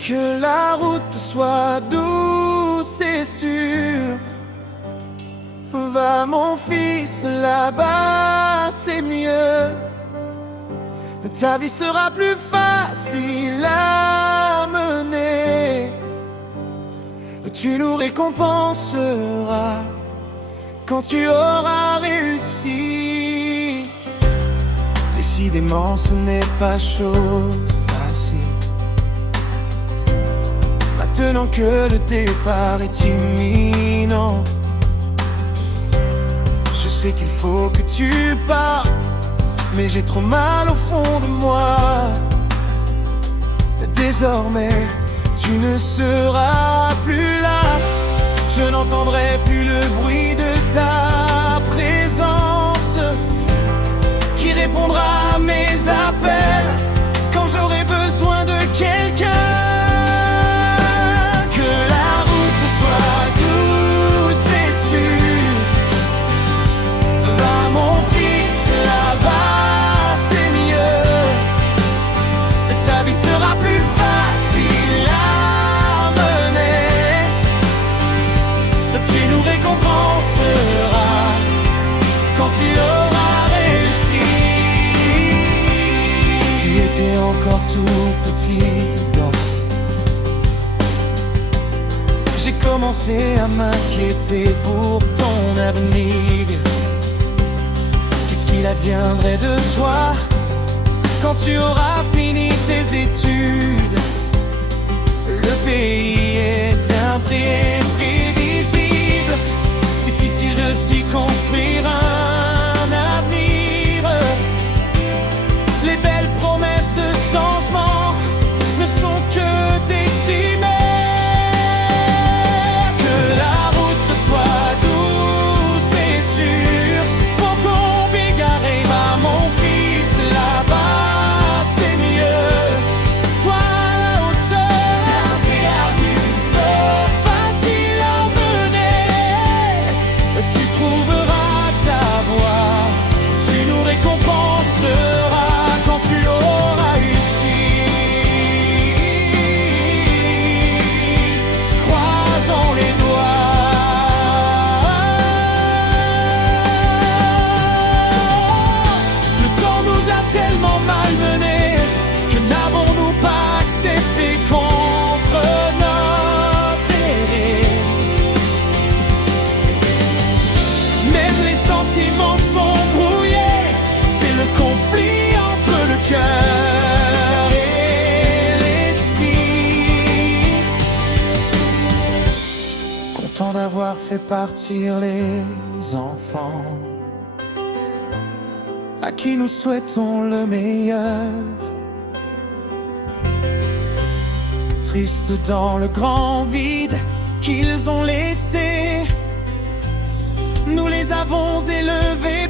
Que la route soit douce et sûre. Va mon fils, là-bas c'est mieux. Ta vie sera plus facile à mener. Tu nous récompenseras quand tu auras réussi. Décidément ce n'est pas chose facile. Maintenant que le départ est imminent, je sais qu'il faut que tu partes, mais j'ai trop mal au fond de moi. Désormais, tu ne seras plus là. Je n'entendrai plus le bruit de ta présence qui répondra à mes appels quand j'aurai besoin de quelqu'un. Que la route soit douce et sûre. Va mon fils, là-bas c'est mieux. Ta vie sera plus facile à mener. Tu nous récompenseras quand tu auras réussi. Tu étais encore tout petit, donc j'ai commencé à m'inquiéter pour ton avenir. Qu'est-ce qu'il adviendrait de toi quand tu auras fini tes études? Le pays est imprévisible, difficile de s'y construire un avenir. Les belles promesses de changement ne sont que des chimères. Que la route soit douce et sûre. Faut qu'on bigarre, va mon fils, là-bas c'est mieux. Sois à la hauteur, facile à mener. Tu trouveras ta voie, tu nous récompenseras quand tu auras réussi. Croisons les doigts. Le sang nous a tellement malmenés, que n'avons-nous pas accepté contre notre éré? Même les sentiments sont brouillés, c'est le conflit entre le cœur et l'esprit. Content d'avoir fait partir les enfants à qui nous souhaitons le meilleur. Triste dans le grand vide qu'ils ont laissé, nous les avons élevés